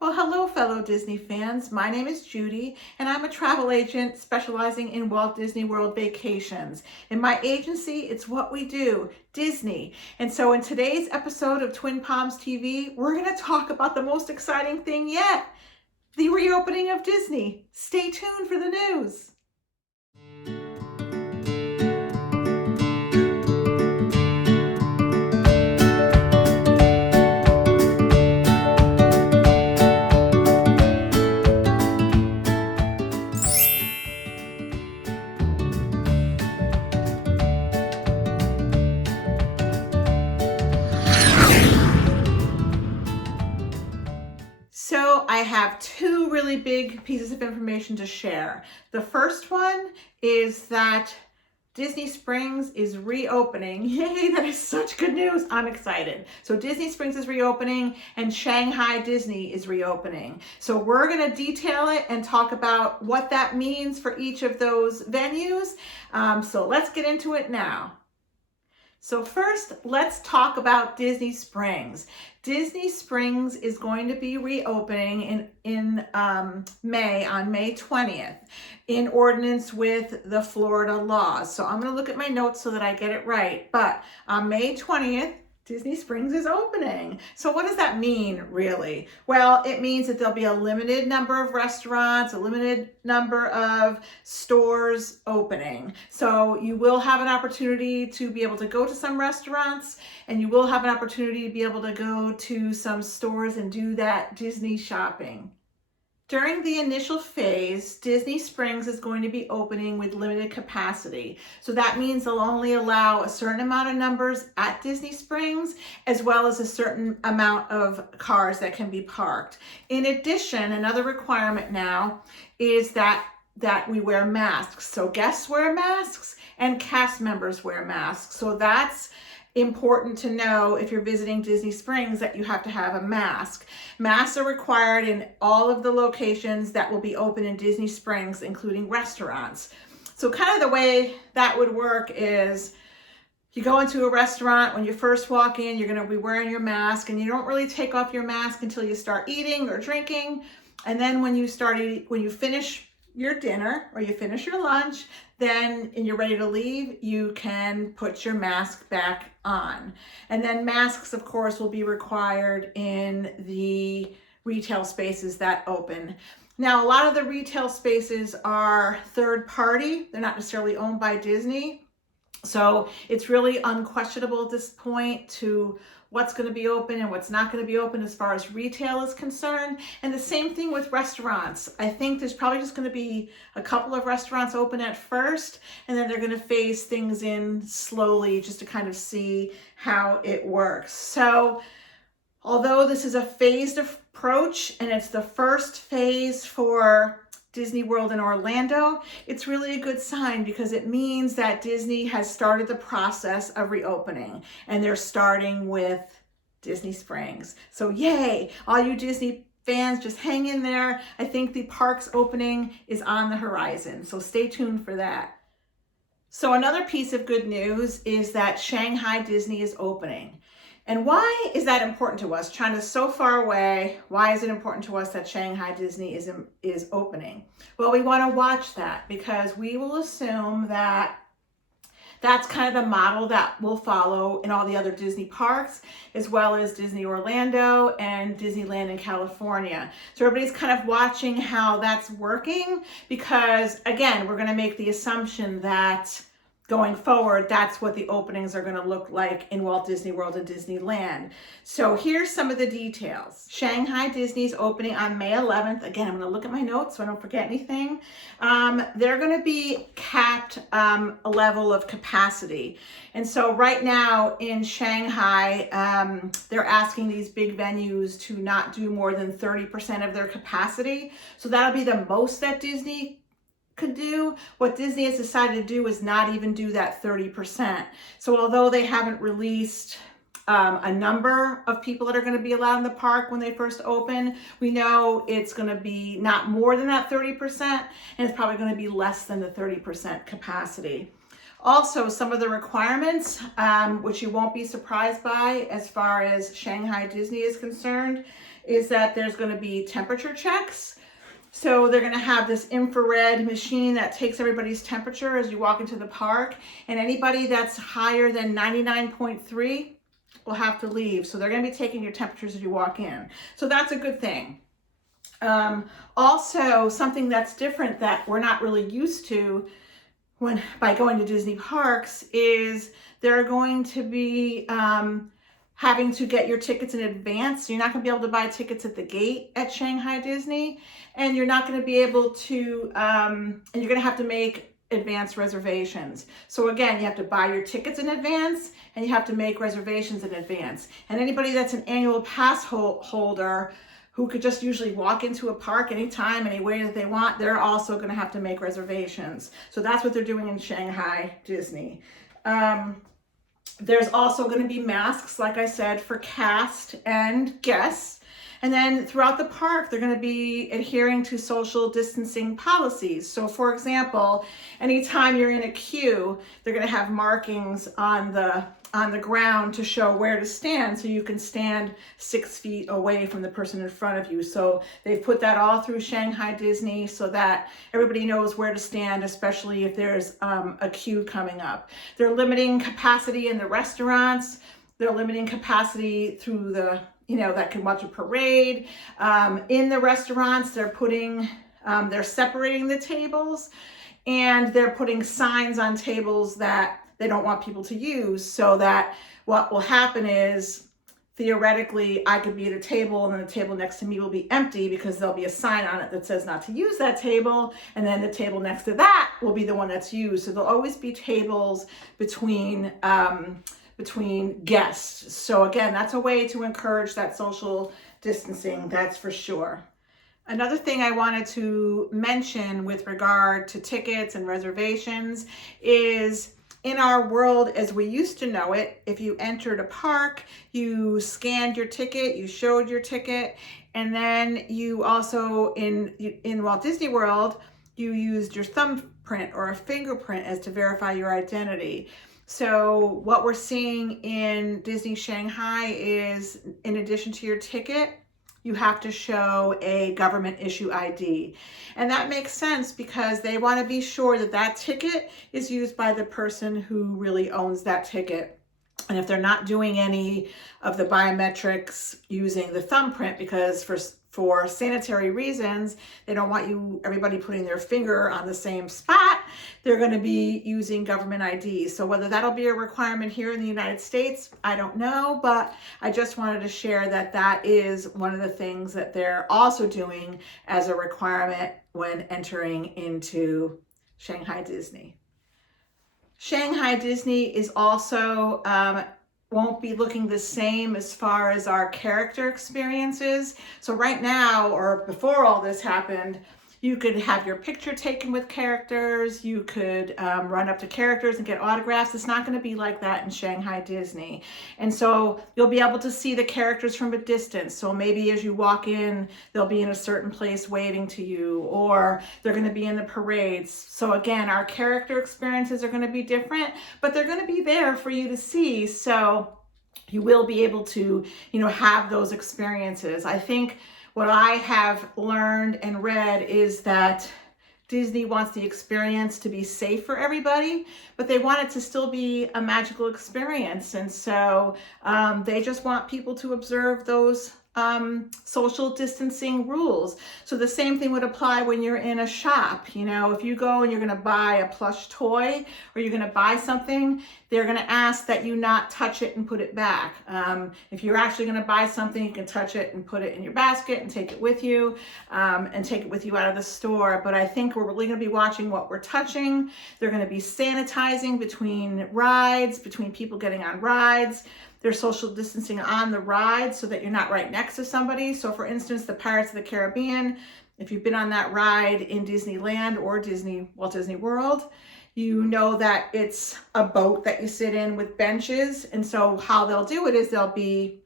Well, hello, fellow Disney fans. My name is Judy, and I'm a travel agent specializing in Walt Disney World vacations. In my agency, it's what we do, Disney. And so in today's episode of Twin Palms TV, we're going to talk about the most exciting thing yet, the reopening of Disney. Stay tuned for the news. So I have two really big pieces of information to share. The first one is that Disney Springs is reopening. Yay, that is such good news. I'm excited. So Disney Springs is reopening and Shanghai Disney is reopening. So we're going to detail it and talk about what that means for each of those venues. So let's get into it now. So first, let's talk about Disney Springs. Disney Springs is going to be reopening in May, on May 20th, in ordinance with the Florida laws. So I'm going to look at my notes so that I get it right. But on May 20th, Disney Springs is opening. So what does that mean, really? Well, it means that there'll be a limited number of restaurants, a limited number of stores opening. So you will have an opportunity to be able to go to some restaurants, and you will have an opportunity to be able to go to some stores and do that Disney shopping. During the initial phase, Disney Springs is going to be opening with limited capacity. So that means they'll only allow a certain amount of numbers at Disney Springs, as well as a certain amount of cars that can be parked. In addition, another requirement now is that we wear masks. So guests wear masks and cast members wear masks. So that's important to know if you're visiting Disney Springs, that you have to have a mask. Masks are required in all of the locations that will be open in Disney Springs, including restaurants. So kind of the way that would work is you go into a restaurant. When you first walk in, you're going to be wearing your mask, and you don't really take off your mask until you start eating or drinking. And then when you finish your dinner or you finish your lunch, then and you're ready to leave, you can put your mask back on. And then masks, of course, will be required in the retail spaces that open. Now, a lot of the retail spaces are third party. They're not necessarily owned by Disney. So it's really unquestionable at this point to what's going to be open and what's not going to be open as far as retail is concerned. And the same thing with restaurants. I think there's probably just going to be a couple of restaurants open at first, and then they're going to phase things in slowly just to kind of see how it works. So although this is a phased approach and it's the first phase for Disney World in Orlando, it's really a good sign because it means that Disney has started the process of reopening, and they're starting with Disney Springs. So yay, all you Disney fans, just hang in there. I think the park's opening is on the horizon, so stay tuned for that. So another piece of good news is that Shanghai Disney is opening. And why is that important to us? China's so far away. Why is it important to us that Shanghai Disney is opening? Well, we want to watch that because we will assume that that's kind of the model that we'll follow in all the other Disney parks, as well as Disney Orlando and Disneyland in California. So everybody's kind of watching how that's working because, again, we're going to make the assumption that going forward, that's what the openings are going to look like in Walt Disney World and Disneyland. So here's some of the details. Shanghai Disney's opening on May 11th. Again, I'm going to look at my notes so I don't forget anything. They're going to be capped a level of capacity. And so right now in Shanghai, they're asking these big venues to not do more than 30% of their capacity. So that'll be the most that Disney could do. What Disney has decided to do is not even do that 30%. So although they haven't released a number of people that are going to be allowed in the park when they first open, we know it's going to be not more than that 30%, and it's probably going to be less than the 30% capacity. Also, some of the requirements, which you won't be surprised by as far as Shanghai Disney is concerned, is that there's going to be temperature checks. So they're going to have this infrared machine that takes everybody's temperature as you walk into the park, and anybody that's higher than 99.3 will have to leave. So they're going to be taking your temperatures as you walk in. So that's a good thing. Also, something that's different that we're not really used to by going to Disney parks is they're going to be having to get your tickets in advance. So you're not going to be able to buy tickets at the gate at Shanghai Disney, and you're not going to be able to, and you're going to have to make advance reservations. So again, you have to buy your tickets in advance and you have to make reservations in advance. And anybody that's an annual pass holder who could just usually walk into a park anytime, any way that they want, they're also going to have to make reservations. So that's what they're doing in Shanghai Disney. There's also going to be masks, like I said, for cast and guests. And then throughout the park, they're going to be adhering to social distancing policies. So for example, anytime you're in a queue, they're going to have markings on the ground to show where to stand, so you can stand 6 feet away from the person in front of you. So they've put that all through Shanghai Disney so that everybody knows where to stand, especially if there's a queue coming up. They're limiting capacity in the restaurants. They're limiting capacity through the, that can watch a parade. In the restaurants, they're separating the tables, and they're putting signs on tables that they don't want people to use, so that what will happen is, theoretically, I could be at a table and then the table next to me will be empty because there'll be a sign on it that says not to use that table, and then the table next to that will be the one that's used. So there'll always be tables between guests. So again, that's a way to encourage that social distancing, that's for sure. Another thing I wanted to mention with regard to tickets and reservations is, in our world as we used to know it, if you entered a park, you scanned your ticket, you showed your ticket, and then you also, in Walt Disney World, you used your thumbprint or a fingerprint as to verify your identity. So what we're seeing in Disney Shanghai is, in addition to your ticket, you have to show a government issue ID. And that makes sense because they want to be sure that that ticket is used by the person who really owns that ticket. And if they're not doing any of the biometrics using the thumbprint, because for sanitary reasons, they don't want everybody putting their finger on the same spot, they're going to be using government IDs. So whether that'll be a requirement here in the United States, I don't know, but I just wanted to share that that is one of the things that they're also doing as a requirement when entering into Shanghai Disney. Shanghai Disney is also won't be looking the same as far as our character experiences. So right now, or before all this happened, you could have your picture taken with characters, you could run up to characters and get autographs. It's not going to be like that in Shanghai Disney. And so you'll be able to see the characters from a distance. So maybe as you walk in, they'll be in a certain place waving to you, or they're going to be in the parades. So again, our character experiences are going to be different, but they're going to be there for you to see. So you will be able to, have those experiences. I think what I have learned and read is that Disney wants the experience to be safe for everybody, but they want it to still be a magical experience. And so they just want people to observe those social distancing rules. So the same thing would apply when you're in a shop. If you go and you're going to buy a plush toy or you're going to buy something, they're going to ask that you not touch it and put it back. If you're actually going to buy something, you can touch it and put it in your basket and take it with you, and take it with you out of the store. But I think we're really going to be watching what we're touching. They're going to be sanitizing between rides, between people getting on rides. There's social distancing on the ride so that you're not right next to somebody. So for instance, the Pirates of the Caribbean, if you've been on that ride in Disneyland or Walt Disney World, you know that it's a boat that you sit in with benches. And so how they'll do it is you'll be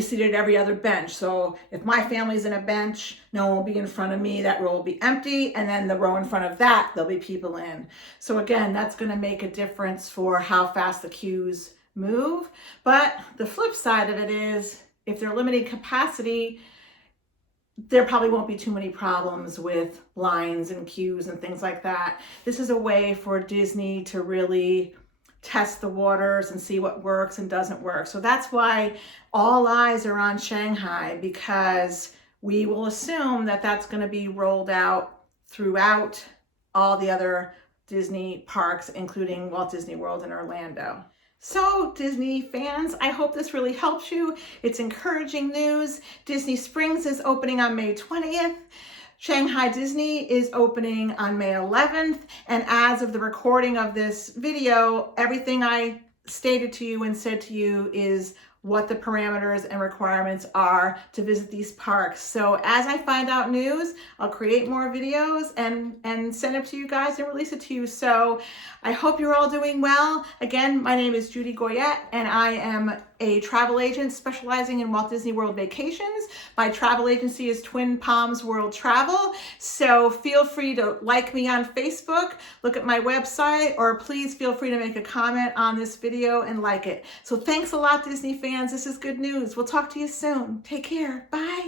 seated at every other bench. So if my family's in a bench, no one will be in front of me, that row will be empty. And then the row in front of that, there'll be people in. So again, that's going to make a difference for how fast the queues move. But the flip side of it is if they're limiting capacity, there probably won't be too many problems with lines and queues and things like that. This is a way for Disney to really test the waters and see what works and doesn't work. So that's why all eyes are on Shanghai, because we will assume that that's going to be rolled out throughout all the other Disney parks, including Walt Disney World in Orlando. So Disney fans, I hope this really helps you. It's encouraging news. Disney Springs is opening on May 20th. Shanghai Disney is opening on May 11th. And as of the recording of this video, everything I stated to you and said to you is what the parameters and requirements are to visit these parks. So as I find out news, I'll create more videos and send it to you guys and release it to you. So I hope you're all doing well. Again, my name is Judy Goyette, and I am a travel agent specializing in Walt Disney World vacations. My travel agency is Twin Palms World Travel. So feel free to like me on Facebook, look at my website, or please feel free to make a comment on this video and like it. So thanks a lot, Disney fans. This is good news. We'll talk to you soon. Take care. Bye.